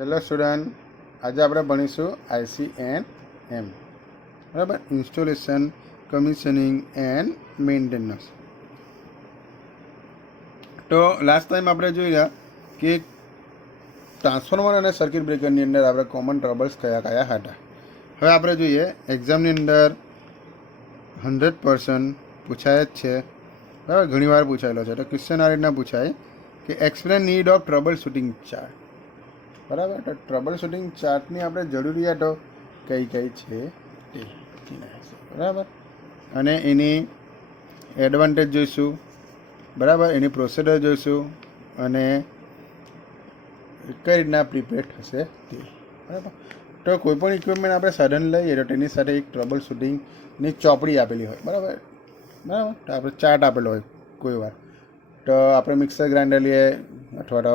Hello student, આજે આપણે ભણીશું ICNM, બરાબર. Installation, commissioning and maintenance. તો લાસ્ટ ટાઈમ આપણે જોયા કે ટ્રાન્સફોર્મર અને સર્કિટ બ્રેકરની અંદર આપણે કોમન ટ્રબલ્સ કયા કયા હતા. હવે આપણે જોઈએ એક્ઝામની અંદર 100% પૂછાય જ છે, બરાબર. ઘણીવાર પૂછાયેલો છે. તો ક્વેશ્ચન આ રીતના પૂછાય કે explain need of trouble shooting chart, બરાબર. તો ટ્રબલ શૂટિંગ ચાર્ટની આપણે જરૂરિયાતો કઈ કઈ છે તે, બરાબર. અને એની એડવાન્ટેજ જોઈશું, બરાબર. એની પ્રોસિજર જોઈશું અને કઈ રીતના પ્રિપેર થશે તે, બરાબર. તો કોઈપણ ઇક્વિપમેન્ટ આપણે સાધન લઈએ તો તેની સાથે એક ટ્રબલ શૂટિંગની ચોપડી આપેલી હોય, બરાબર. બરાબર. તો આપણે ચાર્ટ આપેલો હોય કોઈ વાર. તો આપણે મિક્સર ગ્રાઇન્ડર લઈએ અથવા તો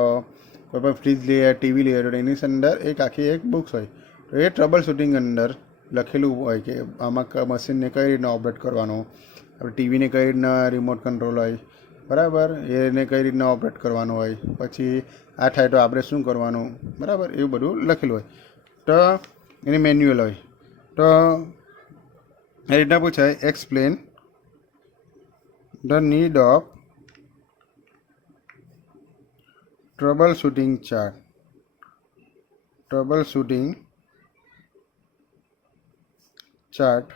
કોઈ પણ ફ્રીજ લઈએ, ટીવી લઈએ, તો એની અંદર એક બુક્સ હોય. તો એ ટ્રબલ શૂટિંગ અંદર લખેલું હોય કે આમાં મશીનને કઈ રીતના ઓપરેટ કરવાનું, આપણે ટીવીને કઈ રીતના રિમોટ કંટ્રોલ હોય, બરાબર. એને કઈ રીતના ઓપરેટ કરવાનું હોય, પછી આ થાય તો આપણે શું કરવાનું, બરાબર. એવું બધું લખેલું હોય. તો એની મેન્યુઅલ હોય. તો એ રીતના પૂછાય explain the need of troubleshooting chart, troubleshooting chart,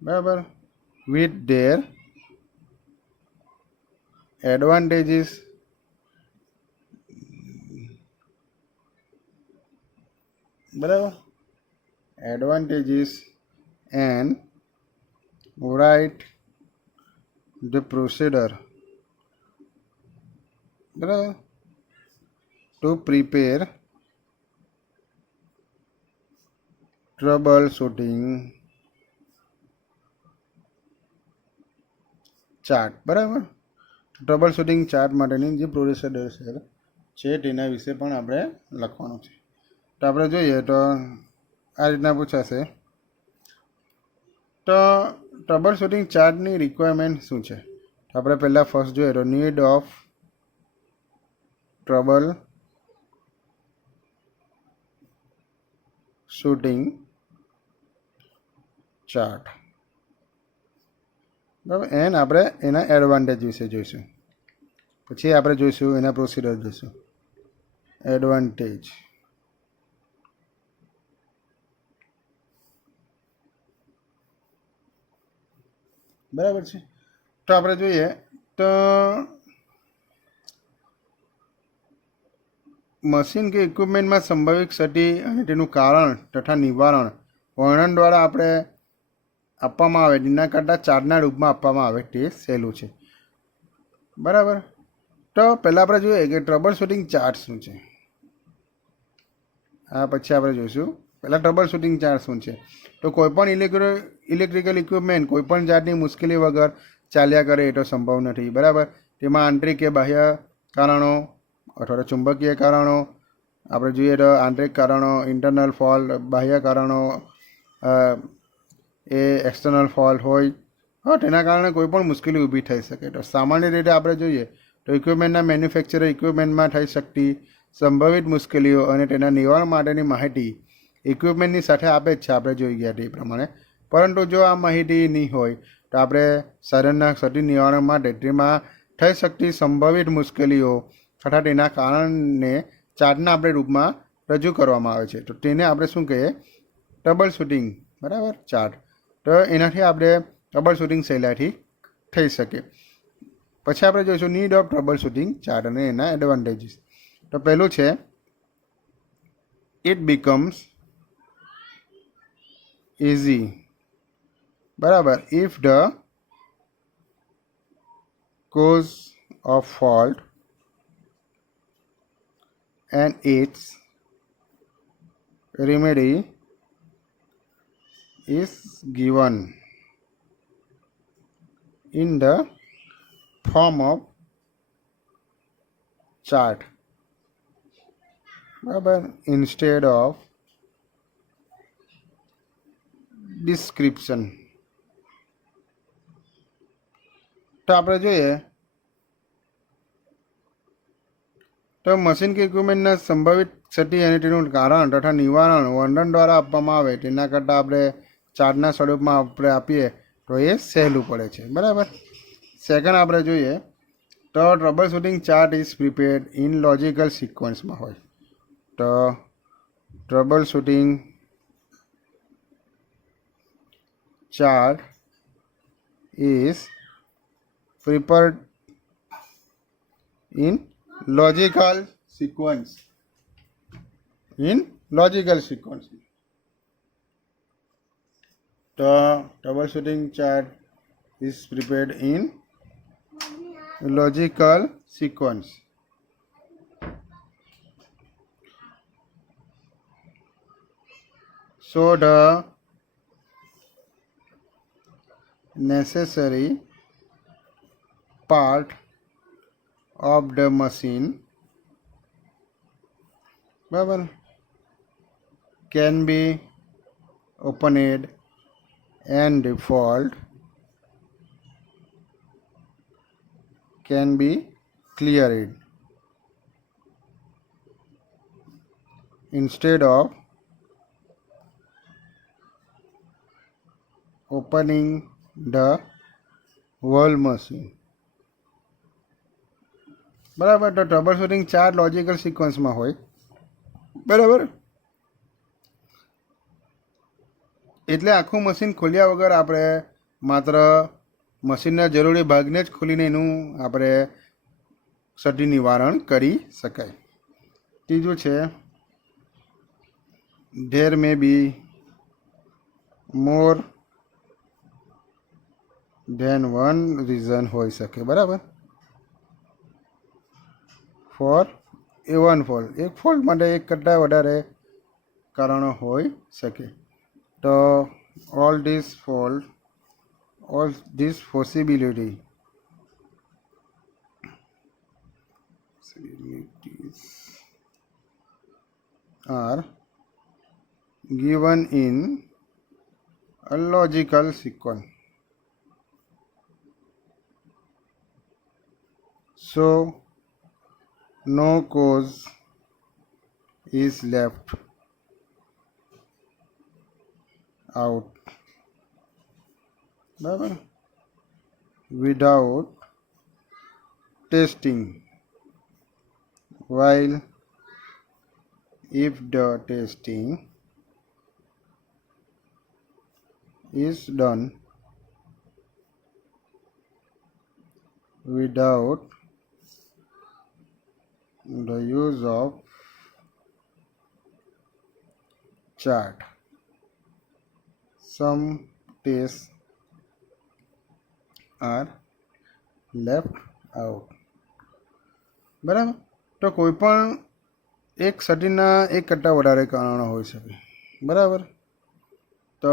બરાબર, with their advantages, બરાબર, advantages and write the procedure, બરાબર, to prepare troubleshooting ચાર્ટ, બરાબર. ટ્રબલ શૂટિંગ ચાર્ટ માટેની જે પ્રોસિજર છે તેના વિશે પણ આપણે લખવાનું છે. તો આપણે જોઈએ તો આ રીતના પૂછાશે. તો ટ્રબલ શૂટિંગ ચાર્ટની રિક્વાયરમેન્ટ શું છે? તો આપણે પહેલાં ફર્સ્ટ જોઈએ તો need of trouble shooting chart, બરાબર. આપણે એના એડવાન્ટેજ વિશે જોઈશું. પછી આપણે જોઈશું એના પ્રોસિજર જોઈશું. એડવાન્ટેજ, બરાબર છે. તો આપણે જોઈએ તો મશીન કે ઇક્વિપમેન્ટમાં સંભવિત ક્ષતિ અને તેનું કારણ તથા નિવારણ વર્ણન દ્વારા આપણે આપવામાં આવે, જેના કરતાં ચાર્ટના રૂપમાં આપવામાં આવે તે સહેલું છે, બરાબર. તો પહેલાં આપણે જોઈએ કે ટ્રબલ શૂટિંગ ચાર્ટ શું છે. આ પછી આપણે જોઈશું. પહેલાં ટ્રબલ શૂટિંગ ચાર્ટ શું છે. તો કોઈપણ ઇલેક્ટ્રિકલ ઇક્વિપમેન્ટ કોઈપણ જાતની મુશ્કેલી વગર ચાલ્યા કરે એ તો સંભવ નથી, બરાબર. તેમાં આંતરિક કે બાહ્ય કારણો અથવા તો ચુંબકીય કારણો, આપણે જોઈએ તો આંતરિક કારણો, ઇન્ટરનલ ફોલ્ટ, બાહ્ય કારણો એ એક્સટર્નલ ફોલ્ટ હોય, હા, તેના કારણે કોઈ પણ મુશ્કેલી ઊભી થઈ શકે. તો સામાન્ય રીતે આપણે જોઈએ તો ઇક્વિપમેન્ટના મેન્યુફેક્ચરર ઇક્વિપમેન્ટમાં થઈ શકતી સંભવિત મુશ્કેલીઓ અને તેના નિવારણ માટેની માહિતી ઇક્વિપમેન્ટની સાથે આપે જ છે, આપણે જોઈ ગયા તે પ્રમાણે. પરંતુ જો આ માહિતી નહીં હોય તો આપણે સાધનના ક્ષતિ નિવારણ માટે તેમાં થઈ શકતી સંભવિત મુશ્કેલીઓ તથા તેના કારણને ચાર્ટના આપણે રૂપમાં રજૂ કરવામાં આવે છે. તો તેને આપણે શું કહીએ? ટ્રબલ શૂટિંગ, બરાબર, ચાર્ટ. તો એનાથી આપણે ટ્રબલ શૂટિંગ સહેલાઈથી થઈ શકે. પછી આપણે જોઈશું need of trouble shooting chart અને એના એડવાન્ટેજીસ. તો પહેલું છે ઇટ બીકમ્સ ઇઝી, બરાબર, if the cause of fault and its remedy is given in the form of chart, બરાબર, instead of description. તો આપણે જોઈએ તો મશીન કે ઇક્વિપમેન્ટના સંભવિત ક્ષતિ અને તેનું કારણ તથા નિવારણ વર્ણન દ્વારા આપવામાં આવે તેના કરતાં આપણે ચાર્ટના સ્વરૂપમાં આપણે આપીએ તો એ સહેલું પડે છે, બરાબર. સેકન્ડ આપણે જોઈએ તો trouble shooting chart is prepared in logical સિક્વન્સમાં હોય તો trouble shooting chart is prepared in logical sequence. The troubleshooting chart is prepared in logical sequence. So the necessary part of the machine, barabar, can be opened and the fault can be cleared instead of opening the whole machine. બરાબર. તો trouble shooting ચાર logical સિક્વન્સમાં હોય, બરાબર. એટલે આખું machine ખોલ્યા વગર આપણે માત્ર મશીનના જરૂરી ભાગને જ ખોલીને એનું આપણે ક્ષતિ નિવારણ કરી શકાય. ત્રીજું છે there may be more than one reason હોઈ શકે, બરાબર, ફોર એ વન ફોલ્ટ. એક ફોલ્ટ માટે એક કરતાં વધારે કારણો હોઈ શકે. તો all these possibilities are given in a logical sequence. So no cause is left out, બરાબર, without testing, while if the testing is done without the use of chart, some tests are left out, બરાબર. તો કોઈ પણ એક ક્ષતિના એક કરતાં વધારે કારણો હોઈ શકે, બરાબર. તો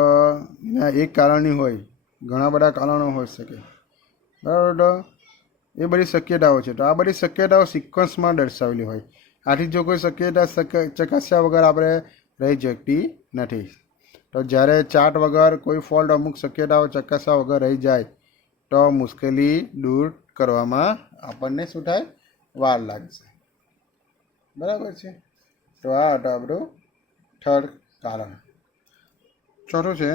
એના એક કારણ નહીં હોય, ઘણા બધા કારણો હોઈ શકે, બરાબર. તો એ બધી શક્યતાઓ છે. તો આ બધી શક્યતાઓ સિક્વન્સમાં દર્શાવેલી હોય. આથી જો કોઈ શક્યતા ચકાસ્યા વગર આપણે રહી શકતી નથી. તો જ્યારે ચાર્ટ વગર કોઈ ફોલ્ટ અમુક શક્યતાઓ ચકાસ્યા વગર રહી જાય તો મુશ્કેલી દૂર કરવામાં આપણને શું થાય, વાર લાગશે, બરાબર છે. તો આ હતું આપણું થર્ડ કારણ. ચોથું છે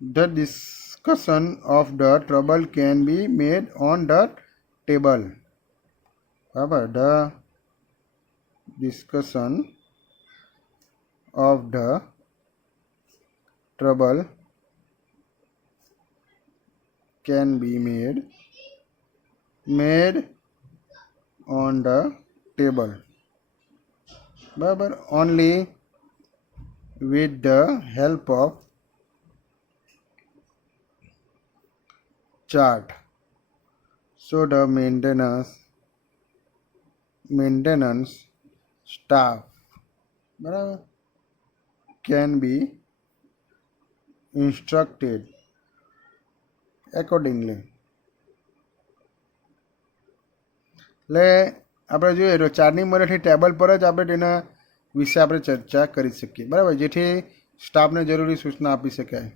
the discussion of the trouble can be made on the table, બરાબર. the discussion of the trouble can be made on the table, બરાબર, only with the help of chart. So the maintenance staff, બરાબર, can be instructed accordingly. એટલે આપણે જોઈએ તો ચાર્ટની મદદથી table પર જ આપણે તેના વિશે આપણે ચર્ચા કરી શકીએ, બરાબર, જેથી સ્ટાફને જરૂરી સૂચના આપી શકાય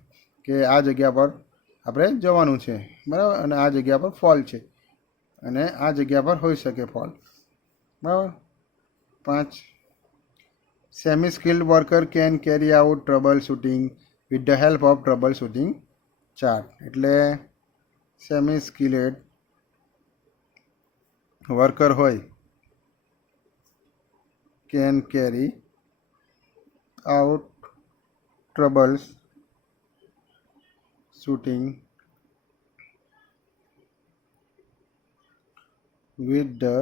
કે આ જગ્યા પર આપણે જવાનું છે, બરાબર, અને આ જગ્યા પર ફોલ્ટ છે અને આ જગ્યા પર હોઈ શકે ફોલ્ટ, બરાબર. 5, semi skilled worker can carry out trouble shooting with the help of trouble shooting chart. એટલે સેમી સ્કિલ્ડ વર્કર હોય can carry out trouble shooting with the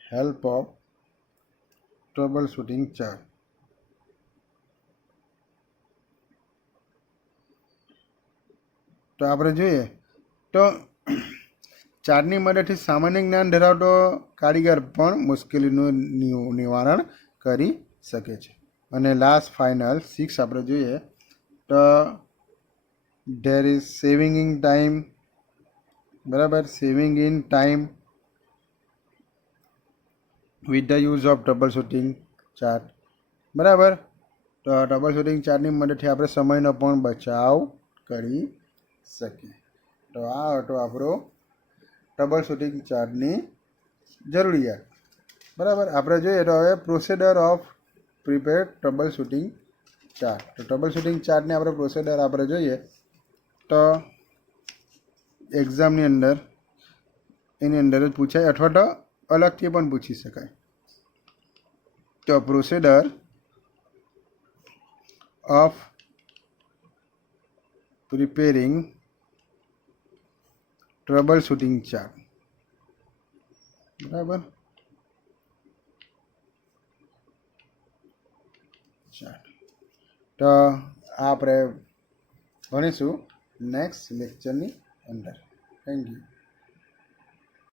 help of troubleshooting chart. તો આપણે જોઈએ તો ચાર્ટની મદદથી સામાન્ય જ્ઞાન ધરાવતો કારીગર પણ મુશ્કેલીનું નિવારણ કરી શકે છે. અને લાસ્ટ ફાઇનલ 6 આપણે જોઈએ તો there is saving in time. બરાબર, saving in time with the use of trouble shooting chart. બરાબર, તો ટ્રબલ શૂટિંગ ચાર્ટની મદદથી આપણે સમયનો પણ બચાવ કરી શકીએ. તો આ હતો આપણો ટ્રબલ શૂટિંગ ચાર્ટની જરૂરિયાત. બરાબર, આપણે જોઈએ તો હવે procedure of prepare trouble shooting chart. તો ટ્રબલ શૂટિંગ ચાર્ટની આપણે પ્રોસિડર આપણે જોઈએ તો એક્ઝામની અંદર એની અંદર જ પૂછાય અથવા તો અલગથી પણ પૂછી શકાય. તો procedure of preparing trouble shooting chart. બરાબર, ચાર્ટ. તો આપણે ભણીશું નેક્સ્ટ લેક્ચરની અંદર. Thank you.